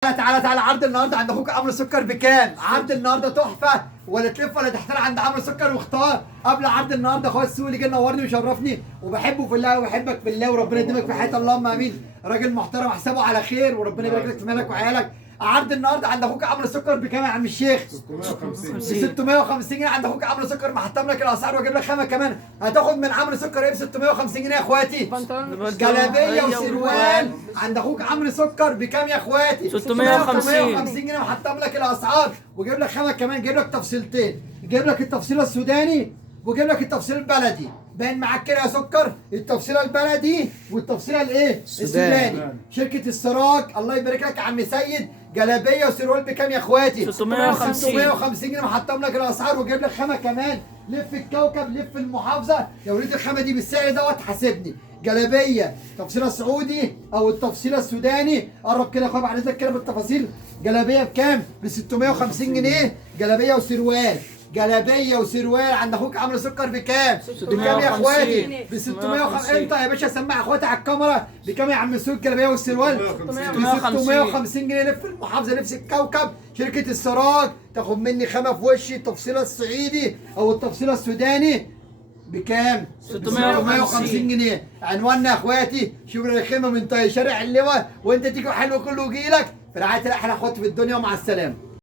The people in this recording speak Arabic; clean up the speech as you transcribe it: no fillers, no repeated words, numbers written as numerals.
تعالى عرض النهارده عند اخوك عمرو سكر بكام؟ عرض النهارده تحفه، ولا تلف ولا تحتار عند عمرو سكر واختار. قبل عرض النهارده اخويا السوق اللي جه نورني وشرفني وبحبه في الله وبحبك في الله وربنا يديمك في حياتي اللهم امين. راجل محترم حسابه على خير وربنا يبارك لك في مالك وعيالك. عرض النهارده عند اخوك عمرو سكر بكام يا عم الشيخ؟ 650 650 جنيه عند اخوك عمرو سكر. محطم لك الاسعار واجيب لك خامه كمان. هتاخد من عمرو سكر ايه ب 650 جنيه يا اخواتي؟ جلابيه وسروال عند اخوك عمرو سكر بكام يا اخواتي؟ 650 جنيه. محطم لك الاسعار وجايب لك خامه كمان. جايب لك تفصيلتين، جايب لك التفصيله السوداني وجايب لك التفصيل البلدي. باين معاك كده يا سكر التفصيله البلدي والتفصيله الايه؟ السوداني. شركه السراج الله يبارك لك يا عم سيد. جلابيه وسروال بكام يا اخواتي؟ 650 جنيه. محطم لك الاسعار وجايب لك خامه كمان. لف الكوكب لف المحافظه. لو لقيت الخامه دي بالسعر دوت حاسبني. جلابيه تفصيله سعودي او التفصيله السوداني. قرب كده يا اخويا بعد اذنك كده بالتفاصيل. جلابيه بكام؟ ب 650 جنيه. جلابيه وسروال. جلابيه وسروال عند اخوك عمرو سكر بكام؟ بكام يا اخواتي؟ ب 650. انت يا باشا سمع اخواتي على الكاميرا. بكام يا عم السوق الجلابيه والسروال؟ ب 650 جنيه. لف المحافظه لف الكوكب. شركه السراج تاخد مني خامه في وشي. التفصيله الصعيدي او التفصيله السوداني بكام؟ 650 جنيه. عنواننا يا اخواتي شبرا الخيمه من شارع اللواء. وانت تيجي حلو كله يجيلك في رعايه الاحلى اخواتي في الدنيا. ومع السلامه.